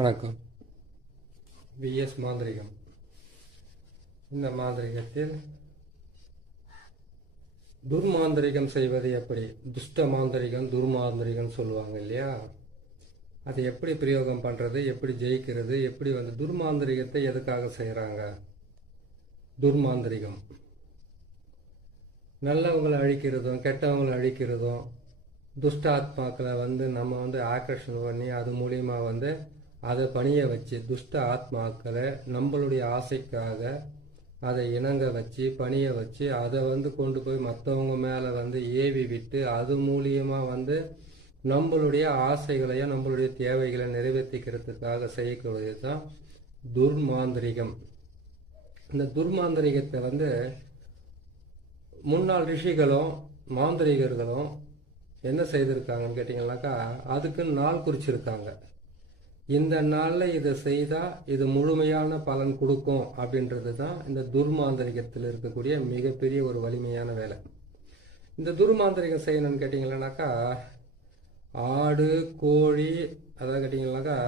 வணக்கம். விஎஸ் மாந்திரிகம். இந்த மாந்திரிகத்தில் துர்மாந்திரிகம் செய்வது எப்படி, துஷ்ட மாந்திரிகம் துர்மாந்திரிகம் சொல்லுவாங்க இல்லையா, அதை எப்படி பிரயோகம் பண்ணுறது, எப்படி ஜெயிக்கிறது, எப்படி துர்மாந்திரிகத்தை எதுக்காக செய்கிறாங்க. துர்மாந்திரிகம் நல்லவங்களை அழிக்கிறதும் கெட்டவங்களை அழிக்கிறதும், துஷ்ட ஆத்மாக்களை நம்ம ஆக்கர்ஷன் பண்ணி அது மூலியமாக அதை பணிய வச்சு துஷ்ட ஆத்மாக்களை நம்மளுடைய ஆசைக்காக அதை இணங்க வச்சு பணிய வச்சு அதை கொண்டு போய் மற்றவங்க மேலே ஏவி விட்டு அது மூலியமாக நம்மளுடைய ஆசைகளையும் நம்மளுடைய தேவைகளை நிறைவேற்றிக்கிறதுக்காக செய்யக்கூடியது தான் துர்மாந்திரிகம். இந்த துர்மாந்திரிகத்தை முன்னாள் ரிஷிகளும் மாந்திரிகர்களும் என்ன செய்திருக்காங்கன்னு கேட்டிங்கன்னாக்கா, அதுக்கு நாள் குறிச்சிருக்காங்க. இந்த நாளில் இதை செய்தால் இது முழுமையான பலன் கொடுக்கும் அப்படின்றது தான் இந்த துர்மாந்திரிகத்தில் இருக்கக்கூடிய மிகப்பெரிய ஒரு வலிமையான வேலை. இந்த துர்மாந்திரிகம் செய்யணும்னு கேட்டிங்கன்னாக்கா, ஆடு கோழி அதாவது கேட்டிங்கன்னாக்கா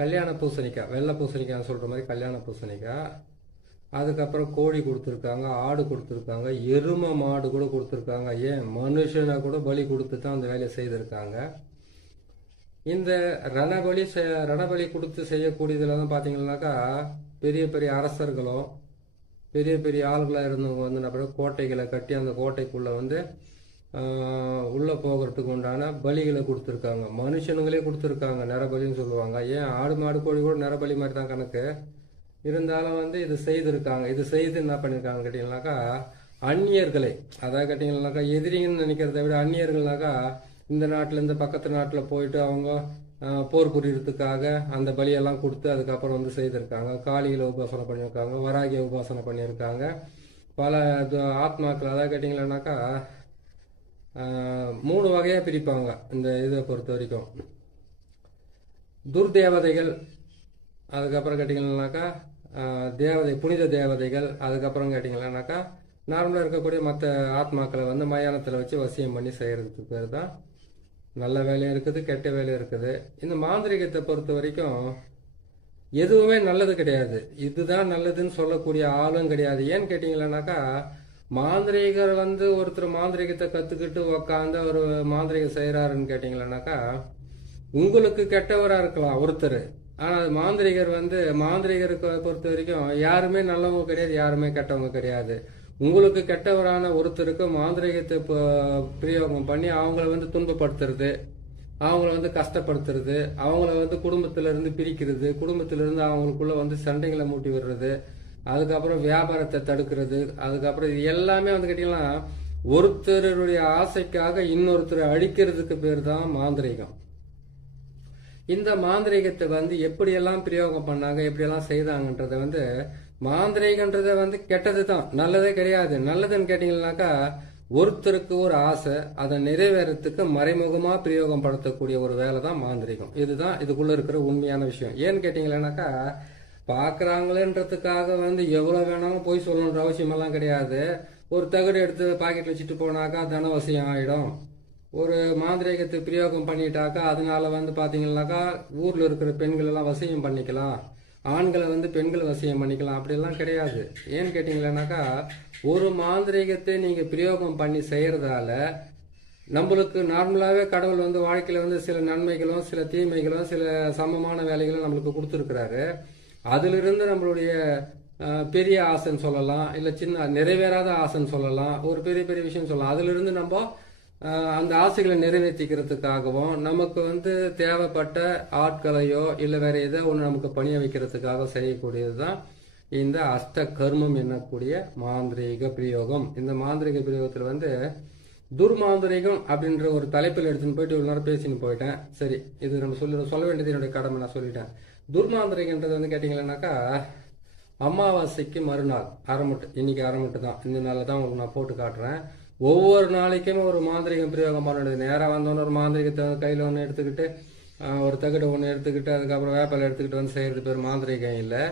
கல்யாண பூசணிக்காய், வெள்ளை பூசணிக்காய் சொல்கிற மாதிரி கல்யாண பூசணிக்காய், அதுக்கப்புறம் கோழி கொடுத்துருக்காங்க, ஆடு கொடுத்துருக்காங்க, எருமை மாடு கூட கொடுத்துருக்காங்க, ஏன் மனுஷனை கூட பலி கொடுத்து தான் அந்த வேலையை செய்திருக்காங்க. இந்த ரணபலி கொடுத்து செய்யக்கூடியதில் தான் பார்த்தீங்கன்னாக்கா, பெரிய பெரிய அரசர்களும் பெரிய பெரிய ஆள்களாக இருந்தவங்க அப்புறம் கோட்டைகளை கட்டி அந்த கோட்டைக்குள்ளே உள்ளே போகிறதுக்கு உண்டான பலிகளை கொடுத்துருக்காங்க. மனுஷனுங்களே கொடுத்துருக்காங்க, நரபலின்னு சொல்லுவாங்க. ஏன் ஆடு மாடு கோழி கூட நரபலி மாதிரி தான் கணக்கு இருந்தாலும் இது செய்திருக்காங்க. இது செய்து என்ன பண்ணியிருக்காங்க கேட்டிங்கனாக்கா, அந்நியர்களை அதாவது கேட்டிங்கன்னாக்கா எதிரிங்கன்னு நினைக்கிறத விட அந்நியர்கள்னாக்கா இந்த நாட்டில் இந்த பக்கத்து நாட்டில் போயிட்டு அவங்க போர் புரியறதுக்காக அந்த பலியெல்லாம் கொடுத்து அதுக்கப்புறம் செய்திருக்காங்க. காளிகளை உபாசனை பண்ணியிருக்காங்க, வராகிய உபாசனை பண்ணியிருக்காங்க. பல ஆத்மாக்கள் அதாவது கேட்டிங்கன்னாக்கா 3 வகையாக பிரிப்பாங்க இந்த இதை பொறுத்த வரைக்கும். துர்தேவதைகள், அதுக்கப்புறம் கேட்டிங்கன்னாக்கா தேவதை புனித தேவதைகள், அதுக்கப்புறம் கேட்டிங்கன்னாக்கா நார்மலாக இருக்கக்கூடிய மற்ற ஆத்மாக்களை மயானத்தில் வச்சு வசியம் பண்ணி செய்கிறதுக்கு பேர் தான் நல்ல வேலையும் இருக்குது கெட்ட வேலையும் இருக்குது. இந்த மாந்திரிகத்தை பொறுத்த வரைக்கும் எதுவுமே நல்லது கிடையாது, இதுதான் நல்லதுன்னு சொல்லக்கூடிய ஆளும் கிடையாது. ஏன்னு கேட்டிங்கன்னாக்கா, மாந்திரிகர் ஒருத்தர் மாந்திரிகத்தை கற்றுக்கிட்டு உக்காந்து ஒரு மாந்திரிகம் செய்கிறாருன்னு கேட்டிங்கன்னாக்கா, உங்களுக்கு கெட்டவராக இருக்கலாம் ஒருத்தர், ஆனால் மாந்திரிகர் மாந்திரிகருக்கு பொறுத்த வரைக்கும் யாருமே நல்லவங்க கிடையாது, யாருமே கெட்டவங்க கிடையாது. உங்களுக்கு கெட்டவரான ஒருத்தருக்கு மாந்திரிகத்தை பிரயோகம் பண்ணி அவங்கள துன்பப்படுத்துறது, அவங்கள கஷ்டப்படுத்துறது, அவங்கள குடும்பத்திலிருந்து பிரிக்கிறது, குடும்பத்திலிருந்து அவங்களுக்குள்ள சண்டைகளை மூட்டி விடுறது, அதுக்கப்புறம் வியாபாரத்தை தடுக்கிறது, அதுக்கப்புறம் இது எல்லாமே கேட்டீங்கன்னா ஒருத்தருடைய ஆசைக்காக இன்னொருத்தரை அழிக்கிறதுக்கு பேர் தான் மாந்திரிகம். இந்த மாந்திரிகத்தை எப்படியெல்லாம் பிரயோகம் பண்ணாங்க, எப்படியெல்லாம் செய்தாங்கன்றத மாந்திரிகன்றத கெட்டது தான், நல்லதே கிடையாது. நல்லதுன்னு கேட்டீங்கன்னாக்கா, ஒருத்தருக்கு ஒரு ஆசை அதை நிறைவேறத்துக்கு மறைமுகமா பிரயோகம் படுத்தக்கூடிய ஒரு வேலை தான் மாந்திரிகம். இதுதான் இதுக்குள்ள இருக்கிற உண்மையான விஷயம். ஏன்னு கேட்டீங்கன்னாக்கா, பாக்குறாங்களேன்றதுக்காக எவ்வளவு வேணாலும் போய் சொல்லணுன்ற அவசியம் எல்லாம் கிடையாது. ஒரு தகடு எடுத்து பாக்கெட்ல வச்சுட்டு போனாக்கா தனவசியம் ஆயிடும். ஒரு மாந்திரிகத்தை பிரயோகம் பண்ணிட்டாக்கா அதனால பாத்தீங்கன்னாக்கா ஊர்ல இருக்கிற பெண்கள் எல்லாம் வசியம் பண்ணிக்கலாம், ஆண்களை பெண்கள் வசியம் பண்ணிக்கலாம், அப்படிலாம் கிடையாது. ஏன்னு கேட்டீங்கன்னாக்கா, ஒரு மாந்திரிகத்தை நீங்க பிரயோகம் பண்ணி செய்யறதால நம்மளுக்கு நார்மலாவே கடவுள் வாழ்க்கையில சில நன்மைகளும் சில தீமைகளும் சில சமமான வேலைகளும் நம்மளுக்கு கொடுத்துருக்கிறாரு. அதிலிருந்து நம்மளுடைய பெரிய ஆசைன்னு சொல்லலாம், இல்ல சின்ன நிறைவேறாத ஆசைன்னு சொல்லலாம், ஒரு பெரிய பெரிய விஷயம் சொல்லலாம். அதிலிருந்து நம்ம அந்த ஆசைகளை நிறைவேற்றிக்கிறதுக்காகவும் நமக்கு தேவைப்பட்ட ஆட்களையோ இல்லை வேற ஏதோ ஒன்று நமக்கு பணிய வைக்கிறதுக்காக செய்யக்கூடியது தான் இந்த அஷ்ட கர்மம் என்னக்கூடிய மாந்திரீக பிரயோகம். இந்த மாந்திரிக பிரயோகத்தில் துர்மாந்திரிகம் அப்படின்ற ஒரு தலைப்பில் எடுத்துன்னு போயிட்டு இவ்வளோ நேரம் பேசின்னு போயிட்டேன். சரி, இது நம்ம சொல்ல வேண்டியது என்னுடைய கடமை, நான் சொல்லிட்டேன். துர்மாந்திரிகன்றது கேட்டிங்கன்னாக்கா, அமாவாசைக்கு மறுநாள் அரைமுட்டு, இன்னைக்கு அரைமுட்டு தான், இந்த நாளில் தான் உங்களுக்கு நான் போட்டு காட்டுறேன். ஒவ்வொரு நாளைக்குமே ஒரு மாந்திரிகம் பிரயோகம் பண்ணது. நேராக வந்தோன்னு ஒரு மாந்திரிகத்தை கையில் ஒன்று எடுத்துக்கிட்டு ஒரு தகடு ஒன்று எடுத்துக்கிட்டு அதுக்கப்புறம் வேப்பாலை எடுத்துக்கிட்டு செய்யறது பேர் மாந்திரிகம் இல்லை.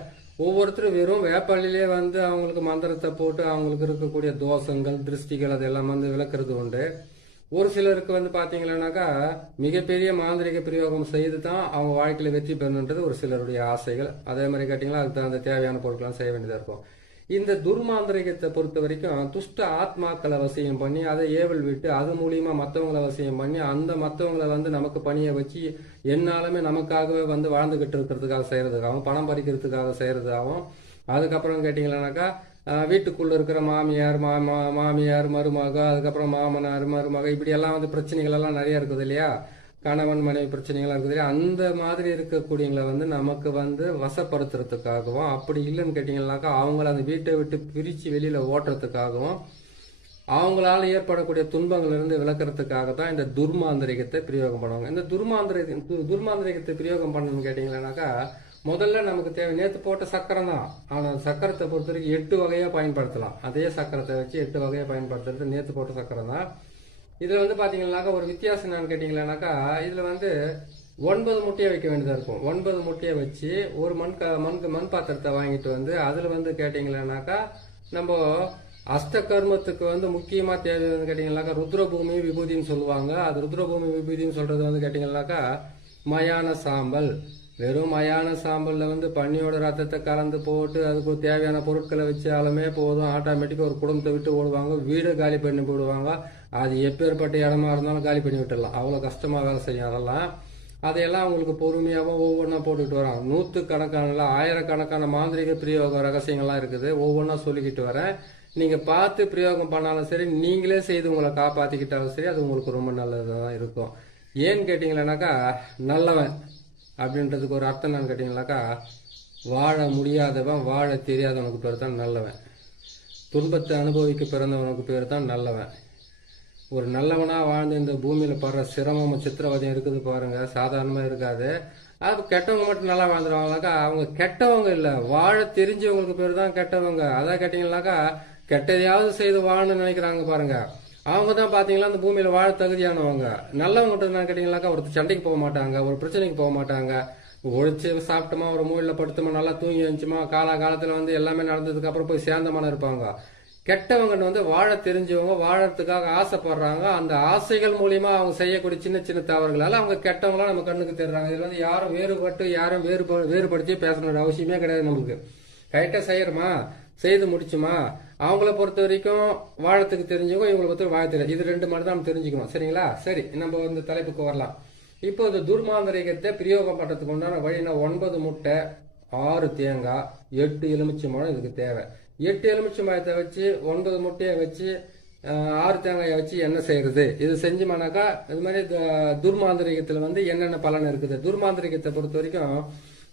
ஒவ்வொருத்தரும் வெறும் வேப்பாளிலே அவங்களுக்கு மந்திரத்தை போட்டு அவங்களுக்கு இருக்கக்கூடிய தோஷங்கள் திருஷ்டிகள் அதெல்லாம் விளக்குறது உண்டு. ஒரு சிலருக்கு வந்து பாத்தீங்கன்னாக்கா மிகப்பெரிய மாந்திரிக பிரயோகம் செய்து தான் அவங்க வாழ்க்கையில வெற்றி பெறணுன்றது ஒரு சிலருடைய ஆசைகள். அதே மாதிரி கேட்டீங்கன்னா அதுக்கு தகுந்த தேவையான பொருட்கள்லாம் செய்ய வேண்டியதா இருக்கும். இந்த துர்மாந்திரிகத்தை பொறுத்த வரைக்கும் துஷ்ட ஆத்மாக்களை வசியம் பண்ணி அதை ஏவல் விட்டு அது மூலியமா மற்றவங்களை வசியம் பண்ணி அந்த மற்றவங்களை வந்து நமக்கு பணியை வச்சு என்னாலுமே நமக்காகவே வந்து வாழ்ந்துகிட்டு இருக்கிறதுக்காக செய்யறதுக்காகவும் பணம் பறிக்கிறதுக்காக செய்யறதுக்காகவும் அதுக்கப்புறம் கேட்டீங்கன்னாக்கா வீட்டுக்குள்ள இருக்கிற மாமியார் மருமக, அதுக்கப்புறம் மாமனார் மருமக, இப்படி எல்லாம் வந்து பிரச்சனைகள் எல்லாம் நிறைய இருக்குது இல்லையா, கணவன் மனைவி பிரச்சனைகள் இருக்குது இல்லையா, அந்த மாதிரி இருக்கக்கூடியவங்களை வந்து நமக்கு வந்து வசப்படுத்துறதுக்காகவும், அப்படி இல்லைன்னு கேட்டீங்கன்னாக்கா அவங்கள அந்த வீட்டை விட்டு பிரிச்சு வெளியில ஓட்டுறதுக்காகவும் அவங்களால ஏற்படக்கூடிய துன்பங்கள் இருந்து விளக்குறதுக்காக தான் இந்த துர்மாந்திரிகத்தை பிரயோகம் பண்ணுவாங்க. இந்த துர்மாந்திரிகத்தை பிரயோகம் பண்ணணும்னு கேட்டீங்கன்னாக்கா முதல்ல நமக்கு தேவை நேற்று போட்ட சக்கரம் தான். ஆனால் சக்கரத்தை பொறுத்த வரைக்கும் 8 வகையா பயன்படுத்தலாம். அதே சக்கரத்தை வச்சு 8 வகையா பயன்படுத்துறது நேற்று போட்ட சக்கரம் தான். இதுல வந்து பாத்தீங்கன்னாக்கா ஒரு வித்தியாசம் என்னன்னு கேட்டீங்கன்னாக்கா இதுல வந்து 9 முட்டையை வைக்க வேண்டியதா இருக்கும். 9 முட்டையை வச்சு ஒரு மண் பாத்திரத்தை வாங்கிட்டு வந்து அதுல வந்து கேட்டீங்கன்னாக்கா நம்ம அஷ்ட கர்மத்துக்கு வந்து முக்கியமா தேவை வந்து கேட்டீங்கன்னாக்கா ருத்ரபூமி விபூதின்னு சொல்லுவாங்க. அது ருத்ரபூமி விபூதின்னு சொல்றது வந்து கேட்டீங்கன்னாக்கா மயான சாம்பல். வெறும் மயான சாம்பல்ல வந்து பன்னியோட ரத்தத்தை கலந்து போட்டு அதுக்கு தேவையான பொருட்களை வச்சாலுமே போதும், ஆட்டோமேட்டிக்கா ஒரு குடும்பத்தை விட்டு ஓடுவாங்க, வீடு காலி பண்ணி போடுவாங்க. அது எப்பேற்பட்ட இடமா இருந்தாலும் காலி பண்ணி விட்டுடலாம். அவ்வளவு கஷ்டமா வேலை செய்யும். அதையெல்லாம் அவங்களுக்கு பொறுமையாகவும் ஒவ்வொன்றா போட்டுக்கிட்டு வராங்க. 100கணக்கான ஆயிரக்கணக்கான மாந்திரிக பிரயோக ரகசியங்கள்லாம் இருக்குது. ஒவ்வொன்றா சொல்லிக்கிட்டு வரேன். நீங்க பார்த்து பிரயோகம் பண்ணாலும் சரி, நீங்களே செய்து உங்களை காப்பாத்திக்கிட்டாலும் சரி, அது உங்களுக்கு ரொம்ப நல்லதுதான் இருக்கும். ஏன்னு கேட்டீங்கன்னாக்கா நல்லவன் அப்படின்றதுக்கு ஒரு அர்த்தம் என்னன்னு கேட்டீங்கன்னாக்கா வாழ முடியாதவன் வாழ தெரியாதவனுக்கு பேர் தான் நல்லவன். துன்பத்தை அனுபவிக்க பிறந்தவனுக்கு பேர் தான் நல்லவன். ஒரு நல்லவனா வாழ்ந்து இந்த பூமியில படுற சிரமம் சித்திரவதையும் இருக்குது பாருங்க, சாதாரணமா இருக்காது. அது கெட்டவங்க மட்டும் நல்லா வாழ்ந்துருவாங்கனாக்கா அவங்க கெட்டவங்க இல்ல, வாழ தெரிஞ்சவங்களுக்கு பேர் தான் கெட்டவங்க. அதான் கேட்டீங்கன்னாக்கா கெட்டதையாவது செய்து வாழணும்னு நினைக்கிறாங்க பாருங்க, அவங்க தான் பாத்தீங்களா அந்த பூமியில வாழ தகுதியானவங்க. நல்லவங்க என்ன கேட்டீங்கன்னாக்கா ஒருத்தர் சண்டைக்கு போக மாட்டாங்க, ஒரு பிரச்சனைக்கு போக மாட்டாங்க, ஒழிச்சு சாப்பிட்டோமா ஒரு மூலையில படுத்தோமா நல்லா தூங்கி வந்துச்சுமா காலத்துல வந்து எல்லாமே நடந்ததுக்கு அப்புறம் போய் சேர்ந்தமான இருப்பாங்க. கெட்டவங்க வந்து வாழ தெரிஞ்சவங்க, வாழறதுக்காக ஆசைப்படுறாங்க. அந்த ஆசைகள் மூலியமா அவங்க செய்யக்கூடிய சின்ன சின்ன தவறுகளால அவங்க கெட்டவங்களா நம்ம கண்ணுக்கு தெரிறாங்க. இதுல வந்து யாரும் வேறுபடுத்தி பேசணுன்ற அவசியமே கிடையாது. நமக்கு கரெக்டா செய்யறோமா, செய்து முடிச்சுமா, அவங்கள பொறுத்த வரைக்கும் வாழத்துக்கு தெரிஞ்சவங்க, இவங்களை பொறுத்த வாழ தெரியாது. இது 2 மட்டும் தான் தெரிஞ்சுக்கணும். சரிங்களா? சரி, நம்ம இந்த தலைப்புக்கு வரலாம். இப்போ இந்த துர்மாந்திரிகத்தை பிரயோகம் பண்றதுக்கு உண்டான வழினா 9 முட்டை, 6 தேங்காய், 8 எலுமிச்சம்பழம் இதுக்கு தேவை. 8 எலுமிச்சம்பழத்தை வச்சு 9 முட்டையை வச்சு 6 தேங்காயை வச்சு என்ன செய்யறது? இது செஞ்சோம்னாக்கா இது மாதிரி துர்மாந்திரிகத்துல வந்து என்னென்ன பலன் இருக்குது? துர்மாந்திரிகத்தை பொறுத்த வரைக்கும்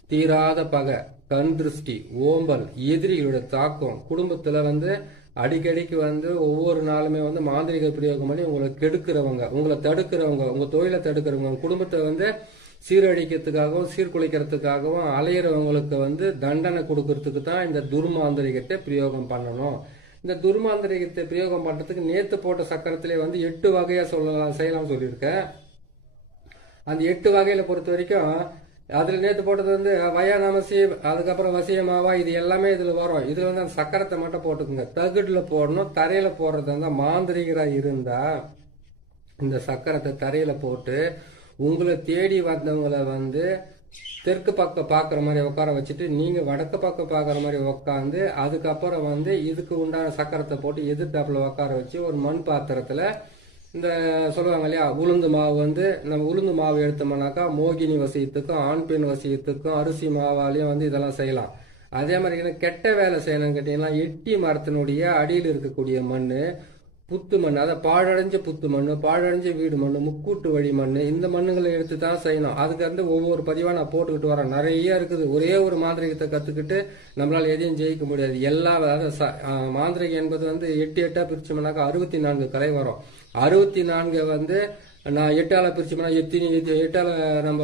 தீராத பகை, கண் திருஷ்டி, ஓம்பல், எதிரிகளோட தாக்கம், குடும்பத்துல வந்து அடிக்கடிக்கு வந்து ஒவ்வொரு நாளுமே வந்து மாந்திரிக பிரயோகம் பண்ணி உங்களை கெடுக்கிறவங்க, உங்களை தடுக்கிறவங்க, உங்க தொழிலை தடுக்கிறவங்க, உங்க குடும்பத்தை வந்து சீரழிக்கிறதுக்காகவும் சீர்குலைக்கிறதுக்காகவும் அலையிறவங்களுக்கு வந்து தண்டனை கொடுக்கறதுக்கு தான் இந்த துர்மாந்திரிகத்தை பிரயோகம் பண்ணணும். இந்த துர்மாந்திரிகத்தை பிரயோகம் பண்றதுக்கு நேத்து போட்ட சக்கரத்திலே வந்து 8 வகையா செய்யலாம் சொல்லியிருக்கேன். அந்த 8 வகையில பொறுத்த வரைக்கும் அதுல நேத்து போட்டது வந்து வயானமசி, அதுக்கப்புறம் வசியமாவா, இது எல்லாமே இதுல வரும். இதுல வந்து அந்த சக்கரத்தை மட்டும் போட்டுக்குங்க. தகுடுல போடணும். தரையில போடுறது வந்து மாந்திரிகரா இருந்தா இந்த சக்கரத்தை தரையில போட்டு உங்களை தேடி வந்தவங்களை வந்து தெற்கு பக்கம் பாக்குற மாதிரி உட்கார வச்சுட்டு நீங்க வடக்கு பக்கம் பாக்குற மாதிரி உட்காந்து அதுக்கப்புறம் வந்து இதுக்கு உண்டான சக்கரத்தை போட்டு எதிர்த்தாப்புல உட்கார வச்சு ஒரு மண் பாத்திரத்துல இந்த சொல்லுவாங்க இல்லையா உளுந்து மாவு வந்து நம்ம உளுந்து மாவு எடுத்தோம்னாக்கா மோகினி வசியத்துக்கும் ஆண் பெண் வசியத்துக்கும் அரிசி மாவாலையும் வந்து இதெல்லாம் செய்யலாம். அதே மாதிரி கெட்ட வேலை செய்யணும்னு கேட்டீங்கன்னா எட்டி மரத்தினுடைய அடியில் இருக்கக்கூடிய மண், புத்து மண், அதை பாழடைஞ்ச புத்து மண், பாழடைஞ்ச வீடு மண், முக்கூட்டு வழி மண், இந்த மண்ணுங்களை எடுத்து தான் செய்யணும். அதுக்கு வந்து ஒவ்வொரு பதிவா நான் போட்டுக்கிட்டு வரேன். நிறைய இருக்குது. ஒரே ஒரு மாந்திரிகத்தை கத்துக்கிட்டு நம்மளால எதையும் ஜெயிக்க முடியாது. எல்லா மாந்திரிகம் என்பது வந்து 8 பிரிச்சோம்னாக்கா 64 கலை வரும். 64 வந்து நான் 8ஆல பிரிச்சோம்னா எட்டால நம்ம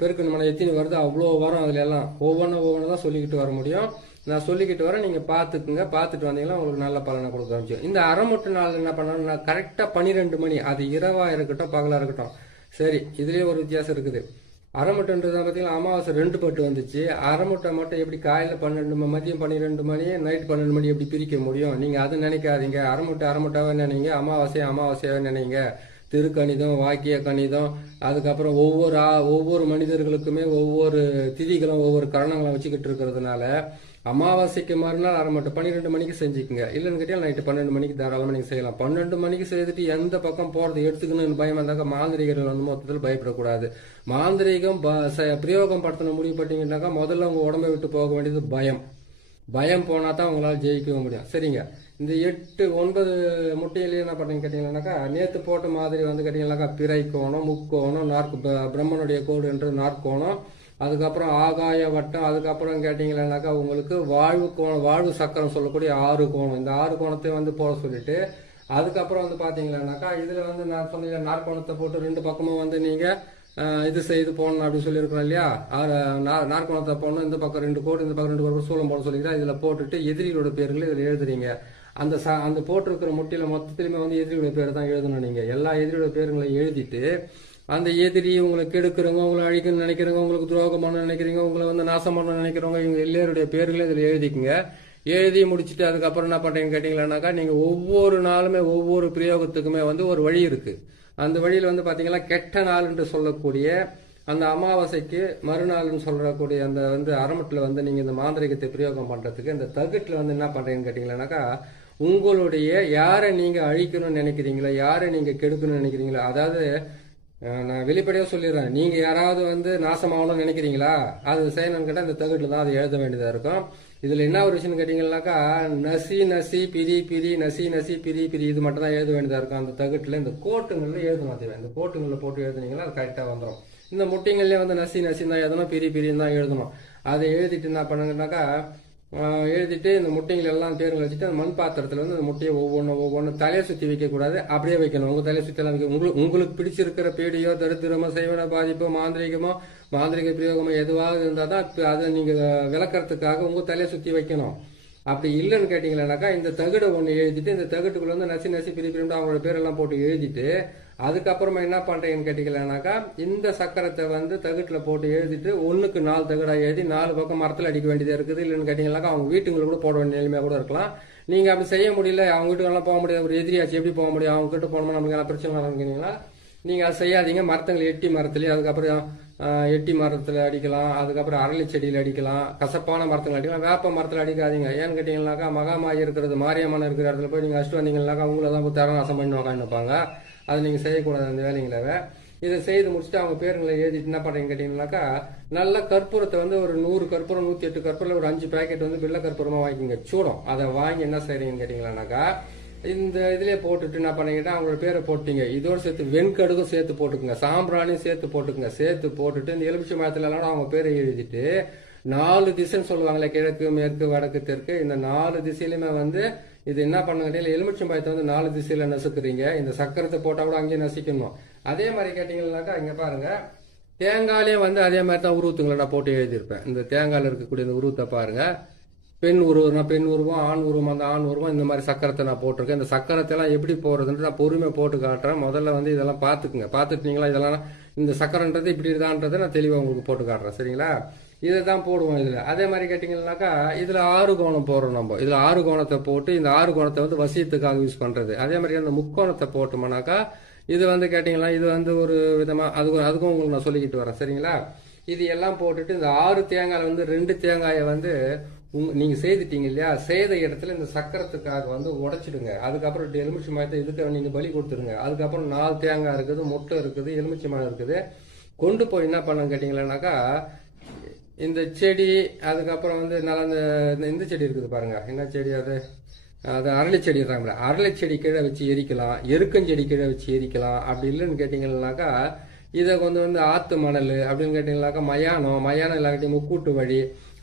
பெருக்கணும்னா எத்தினி வருது அவ்வளோ வரும். அதுல எல்லாம் ஒவ்வொன்று தான் சொல்லிக்கிட்டு வர முடியும். நான் சொல்லிக்கிட்டு வரேன், நீங்க பாத்துக்குங்க. பாத்துட்டு வந்தீங்கன்னா உங்களுக்கு நல்ல பலனை கொடுக்க ஆரம்பிச்சு. இந்த அரைமுட்டு நாள் என்ன பண்ணணும், நான் கரெக்டா 12 மணி, அது இரவா இருக்கட்டும் பகலா இருக்கட்டும் சரி, இதுலயே ஒரு வித்தியாசம் இருக்குது. அரைமுட்டைன்றது பார்த்தீங்கன்னா அமாவாசை 2 பட்டு வந்துச்சு. அரைமுட்டை மட்டும் எப்படி காலையில் 12 மதியம் 12 மணி நைட் 12 மணி எப்படி பிரிக்க முடியும்? நீங்கள் அது நினைக்காதீங்க. அரைமுட்டாவே நினைங்க, அமாவாசையாவே நினைங்க. திருக்கணிதம், வாக்கிய கணிதம், அதுக்கப்புறம் ஒவ்வொரு மனிதர்களுக்குமே ஒவ்வொரு திதிகளும் ஒவ்வொரு கரணங்களும் வச்சுக்கிட்டு இருக்கிறதுனால அமாவாசைக்கு மறுநாள் அரைமட்டை 12 மணிக்கு செஞ்சுக்குங்க. இல்லைன்னு கேட்டால் நைட்டு 12 மணிக்கு தாராளமாக நீங்கள் செய்யலாம். 12 மணிக்கு செய்துட்டு எந்த பக்கம் போகிறது எடுத்துக்கணும்னு பயம் வந்தாக்க மாந்திரிகர்கள் வந்து மொத்தத்தில் பயப்படக்கூடாது. மாந்திரிகம் பிரயோகம் படுத்தின முடிவு பட்டீங்கன்னாக்கா முதல்ல உங்கள் உடம்பை விட்டு போக வேண்டியது பயம் போனால் தான் உங்களால் ஜெயிக்க முடியும். சரிங்க. இந்த 8 9 முட்டையிலேயே என்ன பண்ணீங்க கேட்டீங்கன்னாக்கா நேற்று போட்ட மாதிரி வந்து கேட்டீங்கன்னாக்கா பிறை கோணம், முக்கோணம், பிரம்மனுடைய கோடு என்று நாற்கோணம், அதுக்கப்புறம் ஆகாய வட்டம், அதுக்கப்புறம் கேட்டீங்கன்னாக்கா உங்களுக்கு வாழ்வு சக்கரம் சொல்லக்கூடிய 6 கோணம். இந்த 6 கோணத்தை வந்து போட சொல்லிட்டு அதுக்கப்புறம் வந்து பாத்தீங்கன்னாக்கா இதுல வந்து நான் சொன்ன நாற்கோணத்தை போட்டு 2 பக்கமும் வந்து நீங்க இது செய்து போடணும் அப்படின்னு சொல்லியிருக்கிறோம் இல்லையா. நாற்கோணத்தை போடணும், இந்த பக்கம் 2 கோடு, இந்த பக்கம் 2 கோடு சூளம் போட சொல்லிக்கிறேன். இதுல போட்டுட்டு எதிரியோட பேர்களை இதுல எழுதுறீங்க. அந்த போட்டிருக்கிற முட்டியில மொத்தத்திலுமே வந்து எதிரியோட பேர் தான் எழுதணும். நீங்க எல்லா எதிரியோட பேருங்களையும் எழுதிட்டு அந்த எதிரி உங்களை கெடுக்கிறவங்க, உங்களை அழிக்கணும்னு நினைக்கிறவங்க, உங்களுக்கு துரோகம் பண்ண நினைக்கிறீங்க, உங்களை வந்து நாசம் பண்ண நினைக்கிறவங்க, இவங்க எல்லாருடைய பேர்களையும் இதில் எழுதிக்குங்க. எழுதி முடிச்சுட்டு அதுக்கப்புறம் என்ன பண்றீங்கன்னு கேட்டீங்கன்னாக்கா நீங்க ஒவ்வொரு நாளுமே ஒவ்வொரு பிரயோகத்துக்குமே வந்து ஒரு வழி இருக்கு. அந்த வழியில வந்து பாத்தீங்கன்னா கெட்ட நாள் என்று சொல்லக்கூடிய அந்த அமாவாசைக்கு மறுநாள்னு சொல்லக்கூடிய அந்த வந்து அரைமட்டில் வந்து நீங்க இந்த மாந்திரிகத்தை பிரயோகம் பண்றதுக்கு இந்த தகுட்டில் வந்து என்ன பண்றீங்கன்னு கேட்டீங்கன்னாக்கா உங்களுடைய யாரை நீங்க அழிக்கணும்னு நினைக்கிறீங்களா, யாரை நீங்க கெடுக்கணும்னு நினைக்கிறீங்களா, அதாவது நான் வெளிப்படையாக சொல்லிடுறேன், நீங்க யாராவது வந்து நாசமாகணும்னு நினைக்கிறீங்களா அது செய்யணும்னு கேட்டால் இந்த தகுட்டில் தான் அதை எழுத வேண்டியதாக இருக்கும். இதுல என்ன ஒரு விஷயம் கேட்டீங்கன்னாக்கா நசி பிரி இது மட்டும் தான் எழுத வேண்டியதாக இருக்கும். அந்த தகுட்டில் இந்த கோட்டுங்களில் எழுதணும். அதுவே இந்த கோட்டுங்களில் போட்டு எழுதுனீங்கன்னா அது கரெக்டாக வந்துடும். இந்த முட்டைங்கள்லேயே வந்து நசி தான் எழுதணும், பிரின்னு தான் எழுதணும். அதை எழுதிட்டு என்ன பண்ணுங்கன்னாக்கா எழுதிட்டு இந்த முட்டைகள் எல்லாம் பேருங்களை வச்சுட்டு அந்த மண் பாத்திரத்தில் வந்து அந்த முட்டையை ஒவ்வொன்று தலையை சுற்றி வைக்கக்கூடாது, அப்படியே வைக்கணும். உங்கள் தலையை சுற்றி எல்லாம் வைக்க உங்களுக்கு பிடிச்சிருக்கிற பேடியோ தரித்திரமோ செய்வன பாதிப்போ மாந்திரிக பிரயோகமோ எதுவாக இருந்தால் தான் அதை நீங்கள் விளக்கறதுக்காக உங்கள் தலையை சுற்றி வைக்கணும். அப்படி இல்லைன்னு கேட்டீங்கன்னாக்கா இந்த தகுடை ஒன்று எழுதிட்டு இந்த தகுட்டுக்குள்ள வந்து நசி பிரிப்பிட்டு அவங்களோட பேரெல்லாம் போட்டு எழுதிட்டு அதுக்கப்புறமா என்ன பண்றீங்கன்னு கேட்டீங்கன்னாக்கா இந்த சக்கரத்தை வந்து தகுட்டுல போட்டு எழுதிட்டு 1க்கு 4 தகுடா எழுதி 4 பக்கம் மரத்தில் அடிக்க வேண்டியது இருக்குது. இல்லைன்னு கேட்டீங்கன்னாக்கா அவங்க வீட்டுங்களை கூட போட வேண்டிய நிலைமையா கூட இருக்கலாம். நீங்க அப்படி செய்ய முடியல, அவங்க வீட்டுக்கெல்லாம் போக முடியாது, ஒரு எதிரியாச்சு எப்படி போக முடியும், அவங்க கிட்ட போனோம்னா நமக்கு எல்லாம் பிரச்சனை நடந்துங்கன்னா நீங்க அதை செய்யாதீங்க. மரத்தங்களை எட்டி மரத்துலயே அதுக்கப்புறம் எட்டி மரத்துல அடிக்கலாம், அதுக்கப்புறம் அரளி செடியில அடிக்கலாம், கசப்பான மரத்துல அடிக்கலாம், வேப்ப மரத்துல அடிக்காதீங்க. ஏன்னு கேட்டீங்கன்னாக்கா மகாமாயி இருக்கிறது மாரியம்மன் இருக்கிற இடத்துல போய் நீங்க அடிச்சுட்டு வந்தீங்கன்னாக்கா உங்களை தான் தரநாசம் பண்ணி உட்காந்துப்பாங்க. அதை நீங்க செய்யக்கூடாது அந்த வேலைங்களை. இதை செய்து முடிச்சுட்டு அவங்க பேருங்களை எழுதிட்டு என்ன பண்றீங்க கேட்டீங்கன்னாக்கா நல்ல கற்பூரத்தை வந்து ஒரு 100 கற்பூரம் 108 கற்பூரம் ஒரு 5 பேக்கெட் வந்து வெள்ளை கற்பூரமா வாங்கிக்கோங்க, சூடம். அதை வாங்கி என்ன செய்றீங்கன்னு கேட்டீங்கன்னாக்கா இந்த இதுலயே போட்டுட்டு என்ன பண்ணீங்கன்னா அவங்களோட பேரை போட்டீங்க. இதோட சேர்த்து வெண்கடுகும் சேர்த்து போட்டுக்குங்க, சாம்பிராணியும் சேர்த்து போட்டுக்குங்க. சேர்த்து போட்டுட்டு இந்த எலுமிச்சை மரத்துல எல்லாம் அவங்க பேரை எழுதிட்டு 4 திசைன்னு சொல்லுவாங்களே, கிழக்கு மேற்கு வடக்கு தெற்கு, இந்த 4 திசையிலுமே வந்து இது என்ன பண்ணுங்க, எலுமிச்சம்பழத்தை வந்து 4 திசையில நசுக்குறீங்க. இந்த சக்கரத்தை போட்டா கூட அங்கேயே நசிக்கணும். அதே மாதிரி கேட்டீங்கன்னாக்கா இங்க பாருங்க தேங்காயிலே வந்து அதே மாதிரி தான் உருவத்துங்களை நான் போட்டு எழுதியிருப்பேன். இந்த தேங்காயில் இருக்கக்கூடிய இந்த உருவத்தை பாருங்க, பெண் உருவம், ஆண் உருவம், அந்த ஆண் உருவம், இந்த மாதிரி சக்கரத்தை நான் போட்டிருக்கேன். இந்த சக்கரத்தை எல்லாம் எப்படி போடுறதுன்னு நான் பொறுமை போட்டு காட்டுறேன். முதல்ல வந்து இதெல்லாம் பாத்துக்குங்க. பாத்துட்டீங்களா இதெல்லாம் இந்த சக்கரன்றது இப்படி இருதான்றதை நான் தெளிவா உங்களுக்கு போட்டு காட்டுறேன். சரிங்களா, இதை தான் போடுவோம் இதுல. அதே மாதிரி கேட்டீங்கன்னாக்கா இதுல 6 கோணம் போடுறோம் நம்ம. இதுல 6 கோணத்தை போட்டு இந்த 6 கோணத்தை வந்து வசியத்துக்காக யூஸ் பண்றது. அதே மாதிரி அந்த முக்கோணத்தை போட்டோம்னாக்கா இது வந்து கேட்டீங்களா இது வந்து ஒரு விதமா அதுக்கும் உங்களுக்கு நான் சொல்லிக்கிட்டு வரேன். சரிங்களா, இது எல்லாம் போட்டுட்டு இந்த 6 தேங்காயில வந்து 2 தேங்காயை வந்து நீங்க செய்துட்டீங்க இல்லையா, செய்த இடத்துல இந்த சக்கரத்துக்காக வந்து உடைச்சிடுங்க. அதுக்கப்புறம் எலுமிச்சை மரத்தை இதுக்கு நீங்க பலி கொடுத்துருங்க. அதுக்கப்புறம் 4 தேங்காய் இருக்குது, முட்டை இருக்குது, எலுமிச்சை மரம் இருக்குது. கொண்டு போய் என்ன பண்ண கேட்டீங்கன்னாக்கா இந்த செடி, அதுக்கப்புறம் வந்து நல்லா இந்த செடி இருக்குது பாருங்க, என்ன செடி அது அரளி செடி இருக்காங்களே, அரளி செடி கீழே வச்சு எரிக்கலாம், எருக்கஞ்செடி கீழே வச்சு எரிக்கலாம். அப்படி இல்லைன்னு கேட்டீங்கன்னாக்கா இதை வந்து ஆத்து மணல் அப்படின்னு கேட்டீங்கன்னாக்கா மயானம் இல்லாட்டி முக்கூட்டு வழி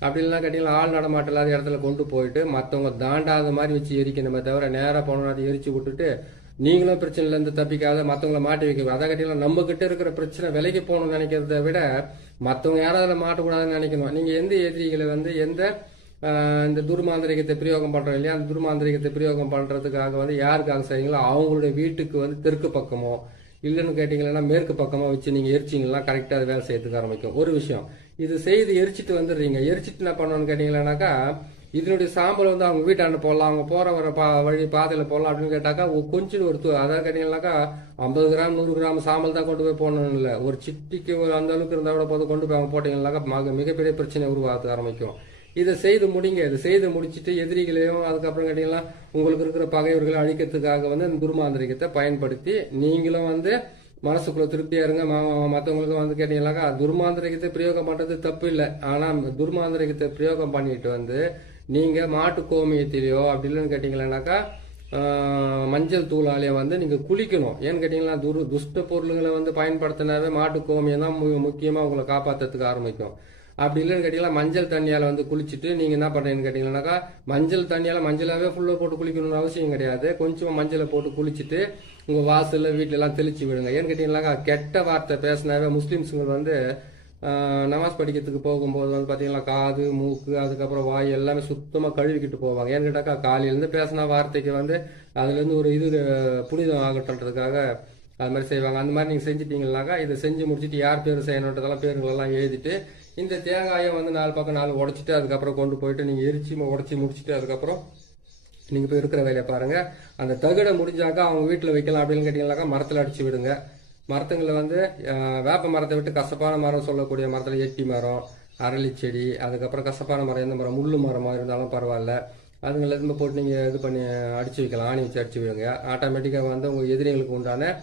அப்படி இல்லைன்னா கேட்டீங்கன்னா ஆள் நடமாட்டம் இல்லாத இடத்துல கொண்டு போயிட்டு மற்றவங்க தாண்டாத மாதிரி வச்சு எரிக்கணுமே தவிர நேராக போனோம்னா அதை எரிச்சு விட்டுட்டு நீங்களும் பிரச்சனைல இருந்து தப்பிக்காத மற்றவங்களை மாட்டி வைக்க. அதை கேட்டீங்கன்னா நம்ம கிட்ட இருக்கிற பிரச்சனை விலைக்கு போகணும்னு நினைக்கிறத விட மற்றவங்க யாராவது மாட்டக்கூடாதுன்னு நினைக்கணும். நீங்க எந்த எதிரிகளை வந்து இந்த துர்மாந்திரிகத்தை பிரயோகம் பண்றோம் இல்லையா, அந்த துர்மாந்திரிகத்தை பிரயோகம் பண்றதுக்காக வந்து யாருக்காக செய்றீங்களோ அவங்களுடைய வீட்டுக்கு வந்து தெற்கு பக்கமோ இல்லைன்னு கேட்டீங்கன்னா மேற்கு பக்கமா வச்சு நீங்க எரிச்சிங்கன்னா கரெக்டா அது வேலை செய்யறதுக்கு ஆரம்பிக்கும். ஒரு விஷயம், இது செய்து எரிச்சிட்டு வந்துடுறீங்க. எரிச்சிட்டு என்ன பண்ணணும்னு கேட்டீங்கன்னாக்கா, இதனுடைய சாம்பல் வந்து அவங்க வீட்டாண்டு போடலாம், அவங்க போற வர வழி பாதையில போடலாம் அப்படின்னு கேட்டாக்கா, கொஞ்சம் அதாவது கேட்டீங்கன்னாக்கா 50 கிராம் 100 கிராம் சாம்பல் தான் கொண்டு போய் போடணும் இல்லை, ஒரு சிட்டிக்கு அந்த அளவுக்கு இருந்தால் கூட போது கொண்டு போய் அவங்க போட்டீங்கன்னாக்கா மிகப்பெரிய பிரச்சனை உருவாக ஆரம்பிக்கும். இதை செய்து முடிங்க. இதை செய்து முடிச்சுட்டு எதிரிகளையும் அதுக்கப்புறம் கேட்டீங்கன்னா உங்களுக்கு இருக்கிற பகைவர்களை அழிக்கிறதுக்காக வந்து இந்த துர்மாந்திரிகத்தை பயன்படுத்தி நீங்களும் வந்து மனசுக்குள்ள திருப்தியா இருங்க. மற்றவங்களுக்கு வந்து கேட்டீங்கன்னாக்கா துர்மாந்திரிகத்தை பிரயோகம் பண்றது தப்பு இல்லை. ஆனா துர்மாந்திரிகத்தை பிரயோகம் பண்ணிட்டு வந்து நீங்க மாட்டு கோமியத்திலேயோ அப்படி இல்லைன்னு கேட்டீங்கன்னாக்கா மஞ்சள் தூளாலேயே வந்து நீங்க குளிக்கணும். ஏன்னு கேட்டீங்கன்னா துஷ்ட பொருளுங்களை வந்து பயன்படுத்தினாவே மாட்டு கோமியம் தான் முக்கியமா உங்களை காப்பாற்றுறதுக்கு ஆரம்பிக்கும். அப்படி இல்லைன்னு கேட்டீங்கன்னா மஞ்சள் தண்ணியால வந்து குளிச்சுட்டு நீங்க என்ன பண்றீங்கன்னு கேட்டீங்கன்னாக்கா மஞ்சள் தண்ணியால மஞ்சளாவே ஃபுல்லா போட்டு குளிக்கணும்னு அவசியம் கிடையாது. கொஞ்சமா மஞ்சளை போட்டு குளிச்சுட்டு உங்க வாசல்ல வீட்டுல எல்லாம் தெளிச்சு விடுங்க. ஏன்னு கேட்டீங்கன்னாக்கா கெட்ட வார்த்தை பேசினாவே முஸ்லிம்ஸுங்க வந்து நமாஸ் படிக்கிறதுக்கு போகும்போது வந்து பாத்தீங்கன்னா காது மூக்கு அதுக்கப்புறம் வாய் எல்லாமே சுத்தமா கழுவிக்கிட்டு போவாங்க. ஏன்னு கேட்டாக்கா காலையிலேருந்து பேசின வார்த்தைக்கு வந்து அதுல இருந்து ஒரு புனிதம் ஆகட்டுன்றதுக்காக அது மாதிரி செய்வாங்க. அந்த மாதிரி நீங்க செஞ்சுட்டீங்கன்னாக்கா இதை செஞ்சு முடிச்சுட்டு யார் பேர் செய்யணுன்றதெல்லாம் பேருங்களெல்லாம் எழுதிட்டு இந்த தேங்காயை வந்து 4 பக்கம் 4 உடைச்சிட்டு அதுக்கப்புறம் கொண்டு போயிட்டு நீங்க எரிச்சு உடைச்சி முடிச்சுட்டு அதுக்கப்புறம் நீங்க போய் இருக்கிற வேலையை பாருங்க. அந்த தகுடை முடிஞ்சாக்கா அவங்க வீட்டுல வைக்கலாம். அப்படின்னு கேட்டீங்கன்னாக்கா மரத்துல அடிச்சு விடுங்க. மரத்துங்களை வந்து வேப்ப மரத்தை விட்டு கசப்பான மரம் சொல்லக்கூடிய மரத்துல எட்டி மரம், அரளி செடி, அதுக்கப்புறம் கசப்பான மரம் எந்த மரம் முள்ளு மரமா இருந்தாலும் பரவாயில்ல, அதுங்களை இருந்து போட்டு நீங்க இது பண்ணி அடிச்சு வைக்கலாம். ஆணி வச்சு அடிச்சு விடுங்க. ஆட்டோமேட்டிக்கா வந்து உங்க எதிரிகளுக்கு உண்டான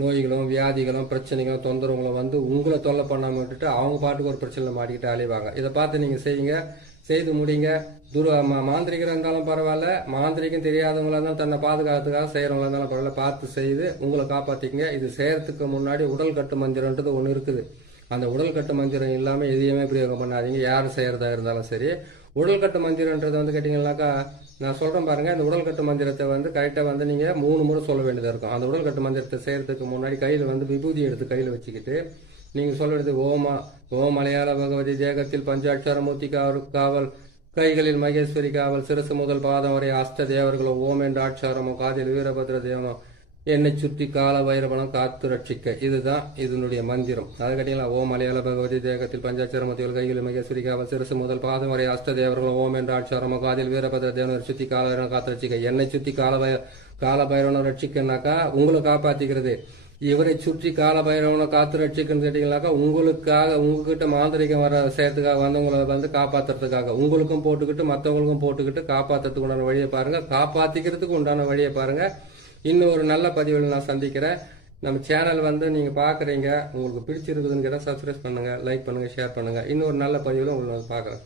நோய்களும் வியாதிகளும் பிரச்சனைகளும் தொந்தரவுகளும் வந்து உங்களை தொல்லை பண்ணாம விட்டுட்டு அவங்க பாட்டுக்கு ஒரு பிரச்சனை மாட்டிக்கிட்டு அலைவாங்க. இதை பார்த்து நீங்க செய்யுங்க, செய்து முடிங்க. மாந்திரிகராக இருந்தாலும் பரவாயில்ல, மாந்திரிகம் தெரியாதவங்களா இருந்தாலும் தன்னை பாதுகாத்துக்காக செய்யறவங்களா இருந்தாலும் பரவாயில்ல, பார்த்து செய்து உங்களை காப்பாத்திக்கங்க. இது செய்யறதுக்கு முன்னாடி உடல் கட்டு மந்திரன்றது ஒன்று இருக்குது. அந்த உடல் கட்டு மந்திரம் இல்லாம எதையுமே பிரயோகம் பண்ணாதீங்க. யாரும் செய்யறதா இருந்தாலும் சரி. உடல் கட்டு மந்திரன்றது வந்து கேட்டீங்கன்னாக்கா நான் சொல்றேன் பாருங்க, இந்த உடல் கட்டு மந்திரத்தை வந்து கரெக்டா வந்து நீங்க 3 முறை சொல்ல வேண்டியதா இருக்கும். அந்த உடல் கட்டு மந்திரத்தை செய்யறதுக்கு முன்னாடி கையில வந்து விபூதி எடுத்து கையில வச்சுக்கிட்டு நீங்க சொல்ல வேண்டியது ஓம் மலையாள பகவதி தேகத்தில் பஞ்சாட்சாரமூர்த்தி காவல், கைகளில் மகேஸ்வரி காவல், சிரசு முதல் பாதம் வரை அஷ்ட தேவர்களோ ஓம் என்ற ஆட்சாரமும், காதில் வீரபத்ர தேவனும், என்னை சுற்றி கால வைரவனம் காத்து ரட்சிக்க. இதுதான் இதனுடைய மந்திரம். அது கேட்டீங்களா, ஓம் மலையாள பகவதி தேகத்தில் பஞ்சாட்சாரமூர்த்திகள் கைகளில் மகேஸ்வரி காவல், சிரசு முதல் பாதம் வரை அஷ்ட தேவர்களோ ஓம் என்ற ஆட்சாரமும், காதில் வீரபத்ர தேவனை சுற்றி கால வைரவனம் காத்து ரட்சிக்க. என்னை சுற்றி கால பைரவனை ரட்சிக்கனாக்கா உங்களை காப்பாத்திக்கிறது. இவரை சுற்றி கால பைரவனை காத்து ரட்சிக்கன்னு கேட்டீங்கன்னாக்கா உங்களுக்காக உங்ககிட்ட மாந்திரிகம் வர செய்யறதுக்காக வந்தவங்களை வந்து காப்பாத்துறதுக்காக உங்களுக்கும் போட்டுக்கிட்டு மற்றவங்களுக்கும் போட்டுக்கிட்டு காப்பாத்துறதுக்கு உண்டான வழியை பாருங்க, காப்பாத்திக்கிறதுக்கு உண்டான வழியை பாருங்க. இன்னும் ஒரு நல்ல பதிவில் நான் சந்திக்கிறேன். நம்ம சேனல் வந்து நீங்க பாக்குறீங்க, உங்களுக்கு பிடிச்சிருக்குதுன்னு கேட்டால் சப்ஸ்கிரைப் பண்ணுங்க, லைக் பண்ணுங்க, ஷேர் பண்ணுங்க. இன்னொரு நல்ல பதிவில் உங்களுக்கு நான் பார்க்குறேன்.